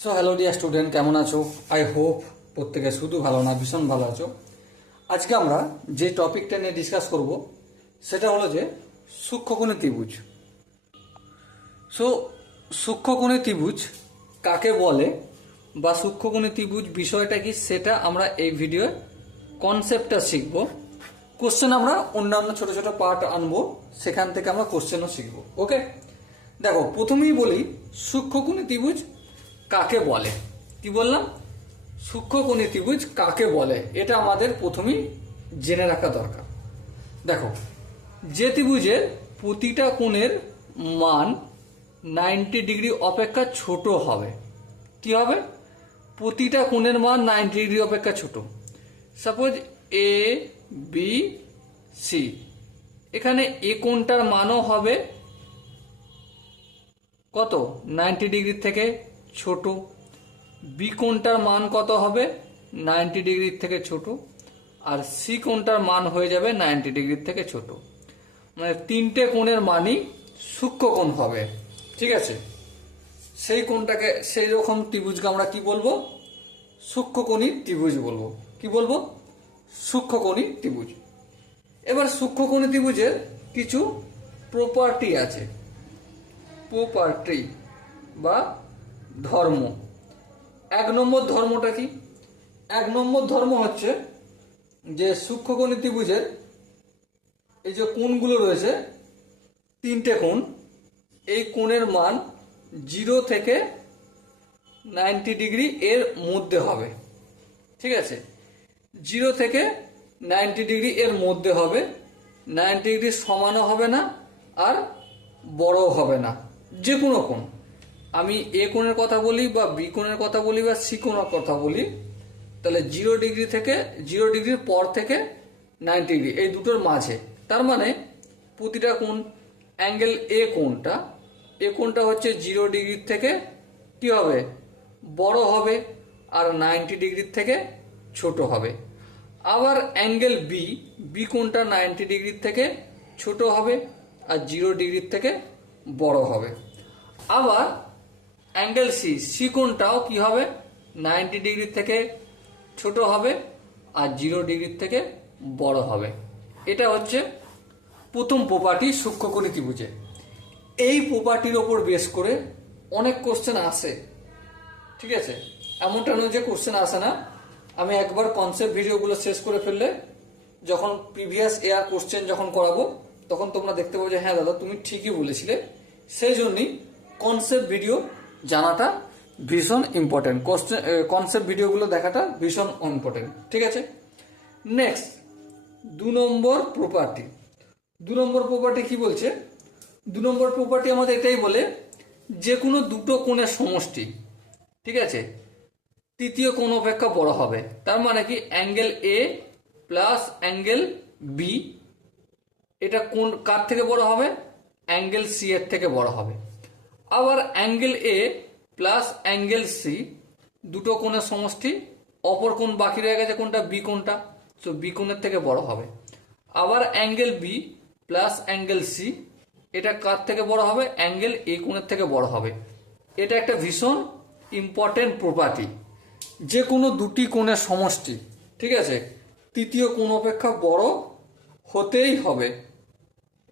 So hello dear student, কেমন আছো? I hope প্রত্যেকে শুধু ভালো না, ভীষণ ভালো আছো। আজকে আমরা যে টপিকটা নিয়ে ডিসকাস করব সেটা হলো যে সূক্ষ্মকোণী ত্রিভুজ। সো সূক্ষ্মকোণী ত্রিভুজ কাকে বলে বা সূক্ষ্মকোণী ত্রিভুজ বিষয়টা কি সেটা আমরা এই ভিডিও কনসেপ্টটা শিখব। কোশ্চেন আমরা অন্যান্য ছোট ছোট পার্ট আনবো, সেখান থেকে আমরা কোশ্চেনও শিখব। ওকে, দেখো প্রথমেই বলি সূক্ষ্মকোণী ত্রিভুজ কাকে বলে। কি বললাম? সূক্ষ্মকোণী ত্রিভুজ কাকে বলে এটা আমাদের প্রথমেই জেনে রাখা দরকার। দেখো, যে ত্রিভুজের প্রতিটা কোণের মান 90 ডিগ্রি অপেক্ষা ছোট হবে। কি হবে? প্রতিটা কোণের মান 90 ডিগ্রি অপেক্ষা ছোট। সাপোজ এ বি সি, এখানে এ কোণটার মানও হবে কত? 90 ডিগ্রি থেকে ছোট। বি কোণটার মান কত হবে? 90 ডিগ্রির থেকে ছোট। আর সি কোণটার মান হয়ে যাবে 90 ডিগ্রির থেকে ছোট। মানে তিনটে কোণের মানই সূক্ষ্মকোণ হবে। ঠিক আছে, সেই কোণটাকে, সেই রকম ত্রিভুজকে আমরা কি বলবো? সূক্ষ্মকোণী ত্রিভুজ বলবো। কি বলবো? সূক্ষ্মকোণী ত্রিভুজ। এবার সূক্ষ্মকোণী ত্রিভুজের কিছু প্রপার্টি আছে, প্রপার্টি বা ধর্ম। এক নম্বর ধর্মটা কি? এক নম্বর ধর্ম হচ্ছে যে সূক্ষ্মকোণী ত্রিভুজের এই যে কোণগুলো রয়েছে, তিনটে কোণ, এই কোণের মান 0 থেকে 90 ডিগ্রি এর মধ্যে হবে। ঠিক আছে, 0 থেকে 90 ডিগ্রি এর মধ্যে হবে। 90 ডিগ্রি সমানও হবে না আর বড়ও হবে না, যে কোনো কোণ। আমি এ কোণের কথা বলি বা বি কোণের কথা বলি বা সি কোণের কথা বলি, তাহলে 0 ডিগ্রি থেকে 0 ডিগ্রির পর থেকে 90 ডিগ্রি এই দুটোর মাঝে। তার মানে প্রতিটা কোণ, অ্যাঙ্গেল এ কোণটা হচ্ছে 0 ডিগ্রির থেকে কি হবে? বড় হবে, আর 90 ডিগ্রির থেকে ছোট হবে। আবার অ্যাঙ্গেল বি কোণটা 90 ডিগ্রির থেকে ছোট হবে আর 0 ডিগ্রির থেকে বড় হবে। আবার অ্যাঙ্গেল সি কোণটাও কি হবে? 90 ডিগ্রি থেকে ছোট হবে আর 0 ডিগ্রির থেকে বড় হবে। এটা হচ্ছে প্রথম প্রপার্টি সূক্ষ্মকোণী ত্রিভুজে। এই প্রপার্টির ওপর বেস করে অনেক কোশ্চেন আসে। ঠিক আছে, এমনটা নয় যে কোশ্চেন আসে না। আমি একবার কনসেপ্ট ভিডিওগুলো শেষ করে ফেললে, যখন প্রিভিয়াস ইয়ার কোশ্চেন যখন করাবো, তখন তোমরা দেখতে পাবো যে হ্যাঁ দাদা তুমি ঠিকই বলেছিলে। সেই জন্যই কনসেপ্ট ভিডিও জানাটা ভীষণ ইম্পর্টেন্ট, কনসেপ্ট ভিডিওগুলো দেখাটা ভীষণ ইম্পর্টেন্ট। ঠিক আছে, নেক্সট 2 নম্বর প্রপার্টি। 2 নম্বর প্রপার্টি কি বলছে? 2 নম্বর প্রপার্টি আমাদের এটাই বলে, যে কোনো দুটো কোণের সমষ্টি, ঠিক আছে, তৃতীয় কোণ অপেক্ষা বড় হবে। তার মানে কি? Angle A plus angle B, এটা কোন কার থেকে বড় হবে? অ্যাঙ্গেল সি এর থেকে বড় হবে। আবার angle A plus angle C, দুটো কোণের সমষ্টি, অপর কোণ বাকি রয়ে গেছে কোনটা? বি কোণটা, সো বি কোণের থেকে বড় হবে। আবার angle B plus angle C, এটা কার থেকে বড় হবে? অ্যাঙ্গেল এ কোণের থেকে বড় হবে। এটা একটা ভীষণ ইম্পর্টেন্ট প্রপার্টি। যে কোনো দুটি কোণের সমষ্টি, ঠিক আছে, তৃতীয় কোণ অপেক্ষা বড় হতেই হবে।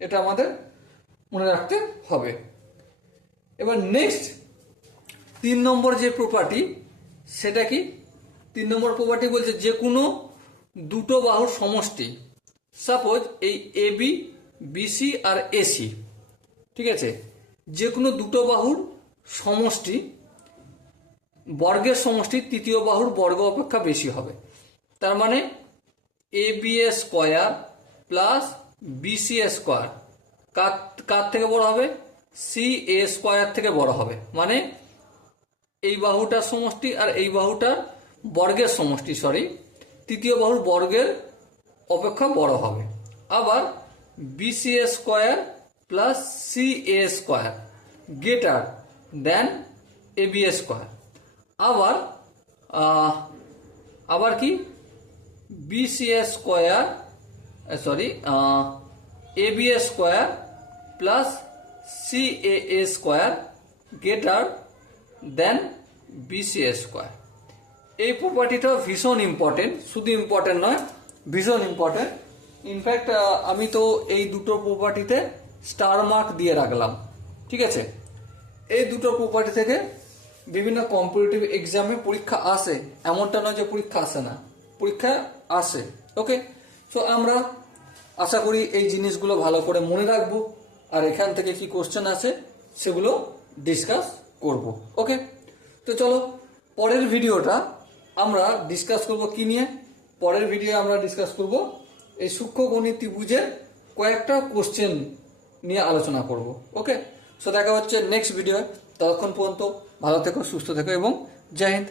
এটা আমাদের মনে রাখতে হবে। এবার নেক্সট 3 নম্বর যে প্রপার্টি, সেটা কি? 3 নম্বর প্রপার্টি বলছে যে কোনো দুটো বাহুর সমষ্টি। সাপোজ এই A B, BC R AC, ঠিক আছে, যে কোনো দুটো বাহুর সমষ্টি, বর্গের সমষ্টি তৃতীয় বাহুর বর্গ অপেক্ষা বেশি হবে। তার মানে এ B A square plus BC A square কার থেকে বড় হবে? সি এ স্কোয়ার থেকে বড় হবে। মানে এই বাহুটার সমষ্টি আর এই বাহুটার বর্গের সমষ্টি, তৃতীয় বাহুর বর্গের অপেক্ষা বড় হবে। আবার BC A square plus C A square greater than A B A square. আবার কি? BC A square, A B A square plus C A square greater than BC square. এই প্রপার্টিটা ভীষণ ইম্পর্টেন্ট, শুধু ইম্পর্টেন্ট নয়, ভীষণ ইম্পর্টেন্ট। ইনফ্যাক্ট আমি তো এই দুটো প্রপার্টিতে স্টার মার্ক দিয়ে রাখলাম, ঠিক আছে। এই দুটো প্রপার্টি থেকে বিভিন্ন কম্পিটিটিভ এক্সামে পরীক্ষা আসে, এমনটা নয় যে পরীক্ষা আসে না, পরীক্ষা আসে। ওকে, সো আমরা আশা করি এই জিনিসগুলো ভালো করে মনে রাখবো, আর এখান থেকে কি কোশ্চেন আছে সেগুলো ডিসকাস করব। ওকে, তো চলো পরের ভিডিওটা আমরা ডিসকাস করব কি নিয়ে। পরের ভিডিও আমরা ডিসকাস করব এই সূক্ষ্ম গণিত ত্রিভুজের কয়েকটা কোশ্চেন নিয়ে আলোচনা করব। ওকে, সো দেখা হচ্ছে নেক্সট ভিডিও। ততক্ষণ পর্যন্ত ভালো থেকো, সুস্থ থেকো এবং জয় হিন্দ।